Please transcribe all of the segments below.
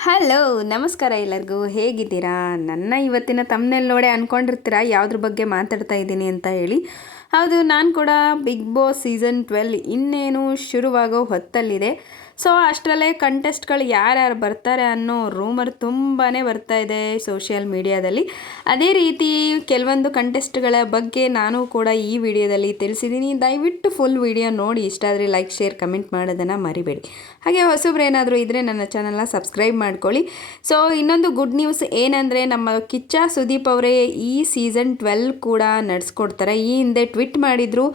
Hello, ನಮಸ್ಕಾರ ಎಲ್ಲರಿಗೂ. ಹೇಗಿದ್ದೀರಾ? ನನ್ನ ಇವತ್ತಿನ ತಮ್ಮನಲ್ಲಿ ನೋಡೇ ಅಂದ್ಕೊಂಡಿರ್ತೀರಾ ಯಾವುದ್ರ ಬಗ್ಗೆ ಮಾತಾಡ್ತಾ ಇದ್ದೀನಿ ಅಂತ ಹೇಳಿ. ಹೌದು, ನಾನು ಕೂಡ ಬಿಗ್ ಬಾಸ್ ಸೀಸನ್ ಟ್ವೆಲ್ ಇನ್ನೇನು ಶುರುವಾಗೋ ಹೊತ್ತಲ್ಲಿದೆ. ಸೊ ಅಷ್ಟರಲ್ಲೇ ಕಂಟೆಸ್ಟ್ಗಳು ಯಾರ್ಯಾರು ಬರ್ತಾರೆ ಅನ್ನೋ ರೂಮರ್ ತುಂಬಾ ಬರ್ತಾ ಇದೆ ಸೋಷಿಯಲ್ ಮೀಡಿಯಾದಲ್ಲಿ ಅದೇ ರೀತಿ ಕೆಲವೊಂದು ಕಂಟೆಸ್ಟ್ಗಳ ಬಗ್ಗೆ ನಾನು ಕೂಡ ಈ ವಿಡಿಯೋದಲ್ಲಿ ತಿಳಿಸಿದ್ದೀನಿ. ದಯವಿಟ್ಟು ಫುಲ್ ವಿಡಿಯೋ ನೋಡಿ. ಇಷ್ಟ ಆದರೆ ಲೈಕ್ ಶೇರ್ ಕಮೆಂಟ್ ಮಾಡೋದನ್ನು ಮರಿಬೇಡಿ. ಹಾಗೆ ಹೊಸಬ್ರು ಏನಾದರೂ ಇದ್ದರೆ ನನ್ನ ಚಾನಲ್ನ ಸಬ್ಸ್ಕ್ರೈಬ್ ಮಾಡ್ಕೊಳ್ಳಿ. ಸೊ ಇನ್ನೊಂದು ಗುಡ್ ನ್ಯೂಸ್ ಏನಂದರೆ ನಮ್ಮ ಕಿಚ್ಚ ಸುದೀಪ್ ಅವರೇ ಈ ಸೀಸನ್ ಟ್ವೆಲ್ ಕೂಡ ನಡೆಸ್ಕೊಡ್ತಾರೆ. ಈ ಹಿಂದೆ ಟ್ವಿಟ್ ಮಾಡಿದ್ರು,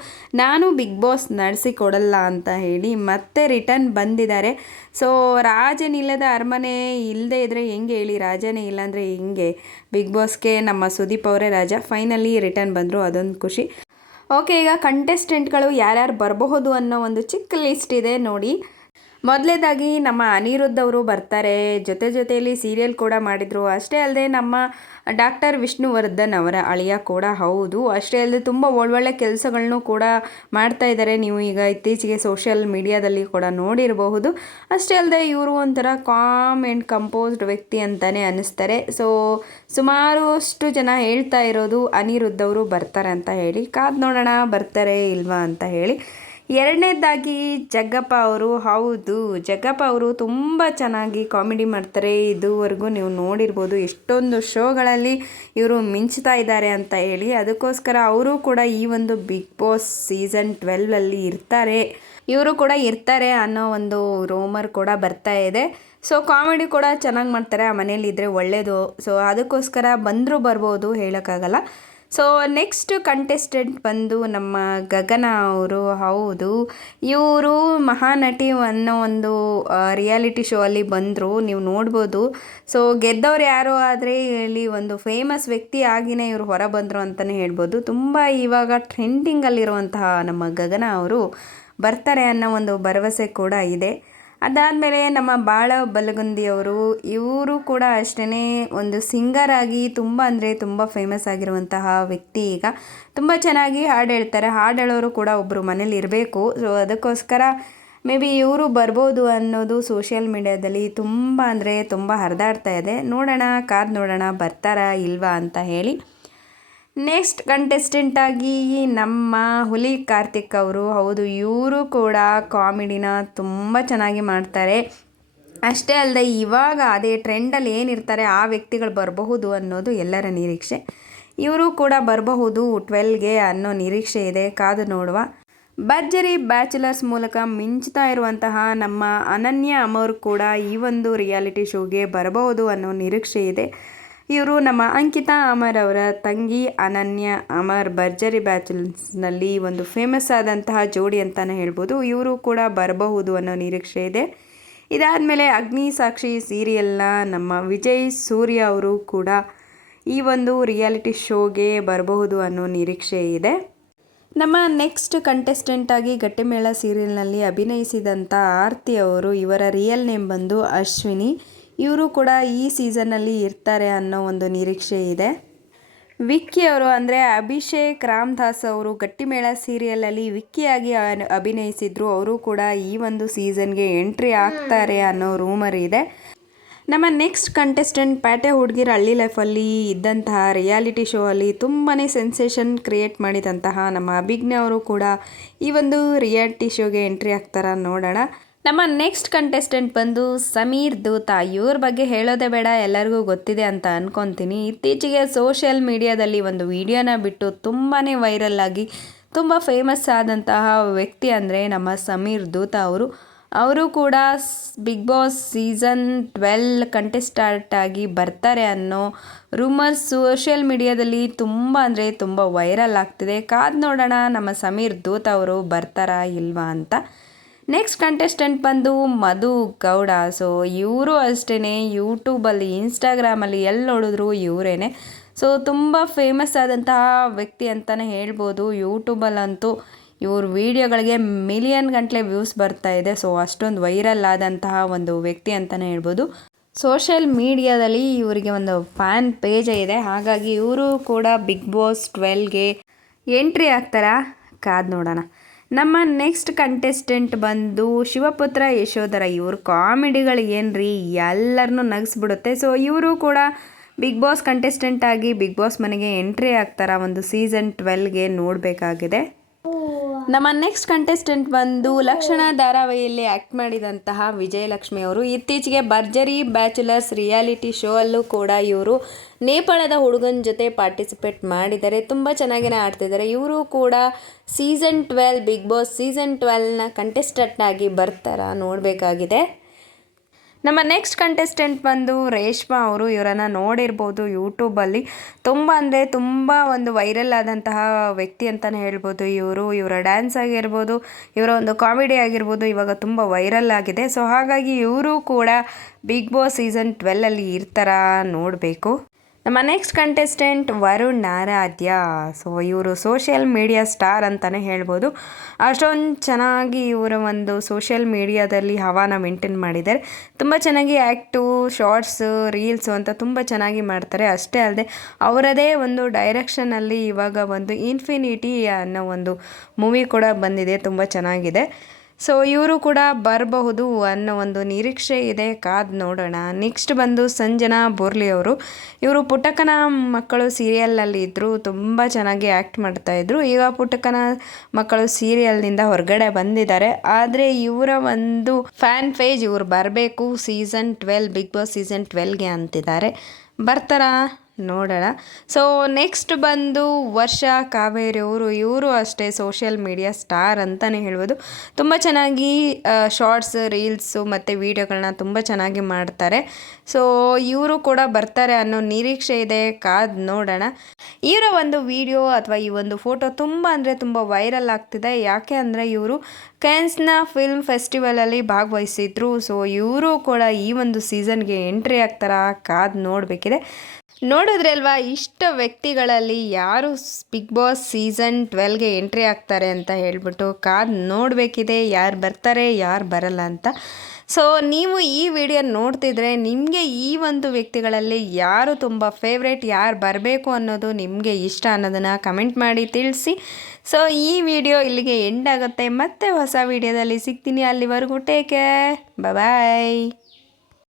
ನಾನು ಬಿಗ್ ಬಾಸ್ ನಡೆಸಿಕೊಡಲ್ಲ ಅಂತ ಹೇಳಿ ಮತ್ತೆ ರಿಟರ್ನ್ ಬಂದಿದ್ದಾರೆ ಸೊ ರಾಜನಿಲ್ಲದ ಅರಮನೆ ಇಲ್ಲದೆ ಇದ್ದರೆ ಹೆಂಗೆ ಹೇಳಿ? ರಾಜನೇ ಇಲ್ಲಾಂದರೆ ಹೆಂಗೆ? ಬಿಗ್ ಬಾಸ್ಗೆ ನಮ್ಮ ಸುದೀಪ್ ಅವರೇ ರಾಜ ಫೈನಲಿ ರಿಟರ್ನ್ ಬಂದರು, ಅದೊಂದು ಖುಷಿ. ಓಕೆ ಈಗ ಕಂಟೆಸ್ಟೆಂಟ್ಗಳು ಯಾರ್ಯಾರು ಬರಬಹುದು ಅನ್ನೋ ಒಂದು ಚಿಕ್ಕ ಲಿಸ್ಟ್ ಇದೆ ನೋಡಿ. ಮೊದಲೇದಾಗಿ ನಮ್ಮ ಅನಿರುದ್ಧ ಅವರು ಬರ್ತಾರೆ. ಜೊತೆ ಜೊತೆಯಲ್ಲಿ ಸೀರಿಯಲ್ ಕೂಡ ಮಾಡಿದರು. ಅಷ್ಟೇ ಅಲ್ಲದೆ ನಮ್ಮ ಡಾಕ್ಟರ್ ವಿಷ್ಣುವರ್ಧನ್ ಅವರ ಅಳಿಯ ಕೂಡ ಹೌದು. ಅಷ್ಟೇ ಅಲ್ಲದೆ ತುಂಬ ಒಳ್ಳೊಳ್ಳೆ ಕೆಲಸಗಳನ್ನು ಕೂಡ ಮಾಡ್ತಾ ಇದ್ದಾರೆ. ನೀವು ಈಗ ಇತ್ತೀಚೆಗೆ ಸೋಷಿಯಲ್ ಮೀಡಿಯಾದಲ್ಲಿ ಕೂಡ ನೋಡಿರಬಹುದು. ಅಷ್ಟೇ ಅಲ್ಲದೆ ಇವರು ಒಂಥರ ಕಾಮ್ ಆ್ಯಂಡ್ ಕಂಪೋಸ್ಡ್ ವ್ಯಕ್ತಿ ಅಂತಲೇ ಅನ್ನಿಸ್ತಾರೆ ಸೊ, ಸುಮಾರಷ್ಟು ಜನ ಹೇಳ್ತಾ ಇರೋದು ಅನಿರುದ್ಧವರು ಬರ್ತಾರೆ ಅಂತ ಹೇಳಿ. ಕಾದು ನೋಡೋಣ, ಬರ್ತಾರೆ ಇಲ್ವಾ ಅಂತ ಹೇಳಿ. ಎರಡನೇದಾಗಿ ಜಗ್ಗಪ್ಪ ಅವರು, ಹೌದು, ಜಗ್ಗಪ್ಪ ಅವರು ತುಂಬ ಚೆನ್ನಾಗಿ ಕಾಮಿಡಿ ಮಾಡ್ತಾರೆ. ಇದುವರೆಗೂ ನೀವು ನೋಡಿರ್ಬೋದು ಎಷ್ಟೊಂದು ಶೋಗಳಲ್ಲಿ ಇವರು ಮಿಂಚ್ತಾ ಇದ್ದಾರೆ ಅಂತ ಹೇಳಿ. ಅದಕ್ಕೋಸ್ಕರ ಅವರು ಕೂಡ ಈ ಒಂದು ಬಿಗ್ ಬಾಸ್ ಸೀಸನ್ ಟ್ವೆಲ್ವಲ್ಲಿ ಇರ್ತಾರೆ. ಇವರು ಕೂಡ ಇರ್ತಾರೆ ಅನ್ನೋ ಒಂದು ರೋಮರ್ ಕೂಡ ಬರ್ತಾ ಇದೆ. ಸೊ, ಕಾಮಿಡಿ ಕೂಡ ಚೆನ್ನಾಗಿ ಮಾಡ್ತಾರೆ. ಆ ಮನೇಲಿ ಇದ್ದರೆ ಒಳ್ಳೆಯದು ಸೊ, ಅದಕ್ಕೋಸ್ಕರ ಬಂದರೂ ಬರ್ಬೋದು ಹೇಳೋಕ್ಕಾಗಲ್ಲ. ಸೊ ನೆಕ್ಸ್ಟ್ ಕಂಟೆಸ್ಟೆಂಟ್ ಬಂದು ನಮ್ಮ ಗಗನ ಅವರು, ಹೌದು. ಇವರು ಮಹಾನಟಿ ಅನ್ನೋ ಒಂದು ರಿಯಾಲಿಟಿ ಶೋ ಅಲ್ಲಿ ಬಂದರು. ನೀವು ನೋಡ್ಬೋದು. ಸೊ ಗೆದ್ದವ್ರು ಯಾರು ಆದರೆ ಇಲ್ಲಿ ಒಂದು ಫೇಮಸ್ ವ್ಯಕ್ತಿ ಆಗಿನೇ ಇವರು ಹೊರ ಬಂದರು ಅಂತಲೇ ಹೇಳ್ಬೋದು. ತುಂಬ ಇವಾಗ ಟ್ರೆಂಡಿಂಗಲ್ಲಿರುವಂತಹ ನಮ್ಮ ಗಗನ ಅವರು ಬರ್ತಾರೆ ಅನ್ನೋ ಒಂದು ಭರವಸೆ ಕೂಡ ಇದೆ. ಅದಾದಮೇಲೆ ನಮ್ಮ ಬಾಳ ಬಲಗುಂದಿಯವರು, ಇವರು ಕೂಡ ಅಷ್ಟೇ ಒಂದು ಸಿಂಗರ್ ಆಗಿ ತುಂಬ ಅಂದರೆ ತುಂಬ ಫೇಮಸ್ ಆಗಿರುವಂತಹ ವ್ಯಕ್ತಿ ಈಗ. ತುಂಬ ಚೆನ್ನಾಗಿ ಹಾಡು ಹೇಳ್ತಾರೆ. ಹಾಡು ಹೇಳೋರು ಕೂಡ ಒಬ್ಬರು ಮನೇಲಿ ಇರಬೇಕು. ಸೊ ಅದಕ್ಕೋಸ್ಕರ ಮೇ ಬಿ ಇವರು ಬರ್ಬೋದು ಅನ್ನೋದು ಸೋಷಿಯಲ್ ಮೀಡ್ಯಾದಲ್ಲಿ ತುಂಬ ಅಂದರೆ ತುಂಬ ಹರಿದಾಡ್ತಾ ಇದೆ. ನೋಡೋಣ, ಕಾದು ನೋಡೋಣ ಬರ್ತಾರಾ ಇಲ್ವಾ ಅಂತ ಹೇಳಿ. ನೆಕ್ಸ್ಟ್ ಕಂಟೆಸ್ಟೆಂಟ್ ಆಗಿ ನಮ್ಮ ಹುಲಿ ಕಾರ್ತಿಕ್ ಅವರು, ಹೌದು, ಇವರು ಕೂಡ ಕಾಮಿಡಿನ ತುಂಬ ಚೆನ್ನಾಗಿ ಮಾಡ್ತಾರೆ. ಅಷ್ಟೇ ಅಲ್ಲದೆ ಇವಾಗ ಅದೇ ಟ್ರೆಂಡಲ್ಲಿ ಏನಿರ್ತಾರೆ, ಆ ವ್ಯಕ್ತಿಗಳು ಬರಬಹುದು ಅನ್ನೋದು ಎಲ್ಲರ ನಿರೀಕ್ಷೆ. ಇವರು ಕೂಡ ಬರಬಹುದು ಟ್ವೆಲ್ಗೆ ಅನ್ನೋ ನಿರೀಕ್ಷೆ ಇದೆ, ಕಾದು ನೋಡುವ. ಭರ್ಜರಿ ಬ್ಯಾಚುಲರ್ಸ್ ಮೂಲಕ ಮಿಂಚ್ತಾ ಇರುವಂತಹ ನಮ್ಮ ಅನನ್ಯ ಅಮರ್ ಕೂಡ ಈ ಒಂದು ರಿಯಾಲಿಟಿ ಶೋಗೆ ಬರಬಹುದು ಅನ್ನೋ ನಿರೀಕ್ಷೆ ಇದೆ. ಇವರು ನಮ್ಮ ಅಂಕಿತಾ ಅಮರ್ ಅವರ ತಂಗಿ ಅನನ್ಯ ಅಮರ್ ಭರ್ಜರಿ ಬ್ಯಾಚುಲರ್ಸ್ನಲ್ಲಿ ಒಂದು ಫೇಮಸ್ ಆದಂತಹ ಜೋಡಿ ಅಂತಲೇ ಹೇಳ್ಬೋದು. ಇವರು ಕೂಡ ಬರಬಹುದು ಅನ್ನೋ ನಿರೀಕ್ಷೆ ಇದೆ. ಇದಾದಮೇಲೆ ಅಗ್ನಿ ಸಾಕ್ಷಿ ಸೀರಿಯಲ್ನ ನಮ್ಮ ವಿಜಯ್ ಸೂರ್ಯ ಅವರು ಕೂಡ ಈ ಒಂದು ರಿಯಾಲಿಟಿ ಶೋಗೆ ಬರಬಹುದು ಅನ್ನೋ ನಿರೀಕ್ಷೆ ಇದೆ. ನಮ್ಮ ನೆಕ್ಸ್ಟ್ ಕಂಟೆಸ್ಟೆಂಟ್ ಆಗಿ ಗಟ್ಟಿಮೇಳ ಸೀರಿಯಲ್ನಲ್ಲಿ ಅಭಿನಯಿಸಿದಂಥ ಆರ್ತಿ ಅವರು ಇವರ ರಿಯಲ್ ನೇಮ್ ಬಂದು ಅಶ್ವಿನಿ. ಇವರು ಕೂಡ ಈ ಸೀಸನ್ನಲ್ಲಿ ಇರ್ತಾರೆ ಅನ್ನೋ ಒಂದು ನಿರೀಕ್ಷೆ ಇದೆ. ವಿಕ್ಕಿಯವರು ಅಂದರೆ ಅಭಿಷೇಕ್ ರಾಮದಾಸ್ ಅವರು ಗಟ್ಟಿಮೇಳ ಸೀರಿಯಲಲ್ಲಿ ವಿಕ್ಕಿಯಾಗಿ ಅಭಿನಯಿಸಿದ್ರು. ಅವರು ಕೂಡ ಈ ಒಂದು ಸೀಸನ್ಗೆ ಎಂಟ್ರಿ ಆಗ್ತಾರೆ ಅನ್ನೋ ರೂಮರ್ ಇದೆ. ನಮ್ಮ ನೆಕ್ಸ್ಟ್ ಕಂಟೆಸ್ಟೆಂಟ್ ಪ್ಯಾಟೆ ಹುಡುಗಿರ ಹಳ್ಳಿ ಲೈಫಲ್ಲಿ ಇದ್ದಂತಹ ರಿಯಾಲಿಟಿ ಶೋ ಅಲ್ಲಿ ತುಂಬಾ ಸೆನ್ಸೇಷನ್ ಕ್ರಿಯೇಟ್ ಮಾಡಿದಂತಹ ನಮ್ಮ ಅಭಿಜ್ಞ ಅವರು ಕೂಡ ಈ ಒಂದು ರಿಯಾಲಿಟಿ ಶೋಗೆ ಎಂಟ್ರಿ ಆಗ್ತಾರ ನೋಡೋಣ. ನಮ್ಮ ನೆಕ್ಸ್ಟ್ ಕಂಟೆಸ್ಟೆಂಟ್ ಬಂದು ಸಮೀರ್ ದೂತ. ಇವ್ರ ಬಗ್ಗೆ ಹೇಳೋದೇ ಬೇಡ, ಎಲ್ಲರಿಗೂ ಗೊತ್ತಿದೆ ಅಂತ ಅನ್ಕೊತೀನಿ. ಇತ್ತೀಚೆಗೆ ಸೋಷಿಯಲ್ ಮೀಡಿಯಾದಲ್ಲಿ ಒಂದು ವಿಡಿಯೋನ ಬಿಟ್ಟು ತುಂಬಾ ವೈರಲ್ ಆಗಿ ತುಂಬ ಫೇಮಸ್ ಆದಂತಹ ವ್ಯಕ್ತಿ ಅಂದರೆ ನಮ್ಮ ಸಮೀರ್ ದೂತ ಅವರು. ಅವರು ಕೂಡ Bigg Boss season twelve contestant ಆಗಿ ಬರ್ತಾರೆ ಅನ್ನೋ ರೂಮರ್ಸ್ ಸೋಷಿಯಲ್ ಮೀಡಿಯಾದಲ್ಲಿ ತುಂಬ ಅಂದರೆ ತುಂಬ ವೈರಲ್ ಆಗ್ತಿದೆ. ಕಾದು ನೋಡೋಣ, ನಮ್ಮ ಸಮೀರ್ ದೂತ ಅವರು ಬರ್ತಾರಾ ಇಲ್ವಾ ಅಂತ. ನೆಕ್ಸ್ಟ್ ಕಂಟೆಸ್ಟೆಂಟ್ ಬಂದು ಮಧು ಗೌಡ. ಸೊ ಇವರು ಅಷ್ಟೇ ಯೂಟ್ಯೂಬಲ್ಲಿ ಇನ್ಸ್ಟಾಗ್ರಾಮಲ್ಲಿ ಎಲ್ಲಿ ನೋಡಿದ್ರು ಇವರೇನೆ. ಸೊ ತುಂಬ ಫೇಮಸ್ ಆದಂತಹ ವ್ಯಕ್ತಿ ಅಂತಲೇ ಹೇಳ್ಬೋದು. ಯೂಟ್ಯೂಬಲ್ಲಂತೂ ಇವ್ರ ವೀಡಿಯೋಗಳಿಗೆ ಮಿಲಿಯನ್ ಗಂಟಲೆ ವ್ಯೂಸ್ ಬರ್ತಾ ಇದೆ. ಸೊ ಅಷ್ಟೊಂದು ವೈರಲ್ ಆದಂತಹ ಒಂದು ವ್ಯಕ್ತಿ ಅಂತಲೇ ಹೇಳ್ಬೋದು. ಸೋಷಿಯಲ್ ಮೀಡಿಯಾದಲ್ಲಿ ಇವರಿಗೆ ಒಂದು ಫ್ಯಾನ್ ಪೇಜ್ ಇದೆ. ಹಾಗಾಗಿ ಇವರು ಕೂಡ ಬಿಗ್ ಬಾಸ್ ಟ್ವೆಲ್ಗೆ ಎಂಟ್ರಿ ಆಗ್ತಾರಾ? ಕಾದು ನೋಡೋಣ. ನಮ್ಮ ನೆಕ್ಸ್ಟ್ ಕಂಟೆಸ್ಟೆಂಟ್ ಬಂದು ಶಿವಪುತ್ರ ಯಶೋಧರ, ಇವ್ರ ಕಾಮಿಡಿಗಳು ರೀ ಎಲ್ಲರನ್ನೂ ನಗಿಸ್ಬಿಡುತ್ತೆ. ಸೊ ಇವರು ಕೂಡ ಬಿಗ್ ಬಾಸ್ ಕಂಟೆಸ್ಟೆಂಟ್ ಆಗಿ ಬಿಗ್ ಬಾಸ್ ಮನೆಗೆ ಎಂಟ್ರಿ ಆಗ್ತಾರ. ಒಂದು ಸೀಸನ್ ಟ್ವೆಲ್ಗೆ ನೋಡಬೇಕಾಗಿದೆ. ನಮ್ಮ ನೆಕ್ಸ್ಟ್ ಕಂಟೆಸ್ಟೆಂಟ್ ಬಂದು ಲಕ್ಷಣ ಧಾರಾವಾಹಿಯಲ್ಲಿ ಆ್ಯಕ್ಟ್ ಮಾಡಿದಂತಹ ವಿಜಯಲಕ್ಷ್ಮಿ ಅವರು ಇತ್ತೀಚೆಗೆ ಭರ್ಜರಿ ಬ್ಯಾಚುಲರ್ಸ್ ರಿಯಾಲಿಟಿ ಶೋ ಅಲ್ಲೂ ಕೂಡ ಇವರು ನೇಪಾಳದ ಹುಡುಗನ ಜೊತೆ ಪಾರ್ಟಿಸಿಪೇಟ್ ಮಾಡಿದ್ದಾರೆ. ತುಂಬ ಚೆನ್ನಾಗಿನೇ ಆಡ್ತಿದ್ದಾರೆ. ಇವರು ಕೂಡ season twelve Bigg Boss season ಟ್ವೆಲ್ನ contestant ಆಗಿ ಬರ್ತಾರಾ ನೋಡಬೇಕಾಗಿದೆ. ನಮ್ಮ ನೆಕ್ಸ್ಟ್ ಕಂಟೆಸ್ಟೆಂಟ್ ಬಂದು ರೇಷ್ಮಾ ಅವರು, ಇವರನ್ನು ನೋಡಿರ್ಬೋದು ಯೂಟ್ಯೂಬಲ್ಲಿ ತುಂಬ ಅಂದರೆ ತುಂಬ ಒಂದು ವೈರಲ್ ಆದಂತಹ ವ್ಯಕ್ತಿ ಅಂತಲೇ ಹೇಳ್ಬೋದು ಇವರು. ಇವರ ಡ್ಯಾನ್ಸ್ ಆಗಿರ್ಬೋದು, ಇವರ ಒಂದು ಕಾಮಿಡಿ ಆಗಿರ್ಬೋದು, ಇವಾಗ ತುಂಬ ವೈರಲ್ ಆಗಿದೆ. ಸೊ ಹಾಗಾಗಿ ಇವರು ಕೂಡ ಬಿಗ್ ಬಾಸ್ ಸೀಸನ್ ಟ್ವೆಲ್ಲಲ್ಲಿ ಇರ್ತಾರ ನೋಡಬೇಕು. ನಮ್ಮ next contestant Varun Aradhya. So ಇವರು ಸೋಷಿಯಲ್ ಮೀಡಿಯಾ ಸ್ಟಾರ್ ಅಂತಲೇ ಹೇಳ್ಬೋದು. ಅಷ್ಟೊಂದು ಚೆನ್ನಾಗಿ ಇವರ ಒಂದು ಸೋಷಿಯಲ್ ಮೀಡಿಯಾದಲ್ಲಿ ಹವಾನ ಮೇಂಟೈನ್ ಮಾಡಿದ್ದಾರೆ. ತುಂಬ ಚೆನ್ನಾಗಿ ಆ್ಯಕ್ಟು ಶಾರ್ಟ್ಸು ರೀಲ್ಸು ಅಂತ ತುಂಬ ಚೆನ್ನಾಗಿ ಮಾಡ್ತಾರೆ. ಅಷ್ಟೇ ಅಲ್ಲದೆ ಅವರದೇ ಒಂದು ಡೈರೆಕ್ಷನಲ್ಲಿ ಇವಾಗ ಒಂದು ಇನ್ಫಿನಿಟಿ ಅನ್ನೋ ಒಂದು ಮೂವಿ ಕೂಡ ಬಂದಿದೆ. ತುಂಬ ಚೆನ್ನಾಗಿದೆ. ಸೊ ಇವರು ಕೂಡ ಬರಬಹುದು ಅನ್ನೋ ಒಂದು ನಿರೀಕ್ಷೆ ಇದೆ. ಕಾದ್ ನೋಡೋಣ. ನೆಕ್ಸ್ಟ್ ಬಂದು ಸಂಜನಾ ಬೋರ್ಲಿ ಅವರು. ಇವರು ಪುಟಕನ ಮಕ್ಕಳು ಸೀರಿಯಲ್ನಲ್ಲಿ ಇದ್ದರು ತುಂಬ ಚೆನ್ನಾಗಿ ಆ್ಯಕ್ಟ್ ಮಾಡ್ತಾಯಿದ್ರು ಈಗ ಪುಟಕನ ಮಕ್ಕಳು ಸೀರಿಯಲ್ನಿಂದ ಹೊರಗಡೆ ಬಂದಿದ್ದಾರೆ. ಆದರೆ ಇವರ ಒಂದು ಫ್ಯಾನ್ ಪೇಜ್ ಇವರು ಬರಬೇಕು. Season twelve, Bigg Boss season ಟ್ವೆಲ್ಗೆ ಅಂತಿದ್ದಾರೆ. ಬರ್ತಾರಾ? ನೋಡೋಣ. ಸೊ ನೆಕ್ಸ್ಟ್ ಬಂದು ವರ್ಷ, ಕಾವೇರಿ ಅವರು ಇವರು ಅಷ್ಟೇ ಸೋಷಿಯಲ್ ಮೀಡಿಯಾ ಸ್ಟಾರ್ ಅಂತಲೇ ಹೇಳ್ಬೋದು. ತುಂಬ ಚೆನ್ನಾಗಿ ಶಾರ್ಟ್ಸ್ ರೀಲ್ಸು ಮತ್ತು ವೀಡಿಯೋಗಳನ್ನ ತುಂಬ ಚೆನ್ನಾಗಿ ಮಾಡ್ತಾರೆ. ಸೊ ಇವರು ಕೂಡ ಬರ್ತಾರೆ ಅನ್ನೋ ನಿರೀಕ್ಷೆ ಇದೆ. ಕಾದ್ ನೋಡೋಣ. ಇವರ ಒಂದು ವಿಡಿಯೋ ಅಥವಾ ಈ ಒಂದು ಫೋಟೋ ತುಂಬ ಅಂದರೆ ತುಂಬ ವೈರಲ್ ಆಗ್ತಿದೆ. ಯಾಕೆ ಅಂದರೆ ಇವರು ಕ್ಯಾನ್ಸ್ನ ಫಿಲ್ಮ್ ಫೆಸ್ಟಿವಲಲ್ಲಿ ಭಾಗವಹಿಸಿದ್ರು. ಸೊ ಇವರು ಕೂಡ ಈ ಒಂದು ಸೀಸನ್ಗೆ ಎಂಟ್ರಿ ಆಗ್ತಾರ? ಕಾದ್ ನೋಡಬೇಕಿದೆ. ನೋಡಿದ್ರಲ್ವಾ ಇಷ್ಟ ವ್ಯಕ್ತಿಗಳಲ್ಲಿ ಯಾರು ಬಿಗ್ ಬಾಸ್ ಸೀಸನ್ ಟ್ವೆಲ್ಗೆ ಎಂಟ್ರಿ ಆಗ್ತಾರೆ ಅಂತ ಹೇಳ್ಬಿಟ್ಟು ಕಾದು ನೋಡಬೇಕಿದೆ, ಯಾರು ಬರ್ತಾರೆ, ಯಾರು ಬರಲ್ಲ ಅಂತ. ಸೊ ನೀವು ಈ ವಿಡಿಯೋ ನೋಡ್ತಿದ್ರೆ ನಿಮಗೆ ಈ ಒಂದು ವ್ಯಕ್ತಿಗಳಲ್ಲಿ ಯಾರು ತುಂಬ ಫೇವ್ರೇಟ್ ಯಾರು ಬರಬೇಕು ಅನ್ನೋದು ನಿಮಗೆ ಇಷ್ಟ ಅನ್ನೋದನ್ನು ಕಮೆಂಟ್ ಮಾಡಿ ತಿಳಿಸಿ. ಸೊ ಈ ವಿಡಿಯೋ ಇಲ್ಲಿಗೆ ಎಂಡ್ ಆಗುತ್ತೆ. ಮತ್ತೆ ಹೊಸ ವಿಡಿಯೋದಲ್ಲಿ ಸಿಗ್ತೀನಿ ಅಲ್ಲಿವರೆಗೂ. Take care bye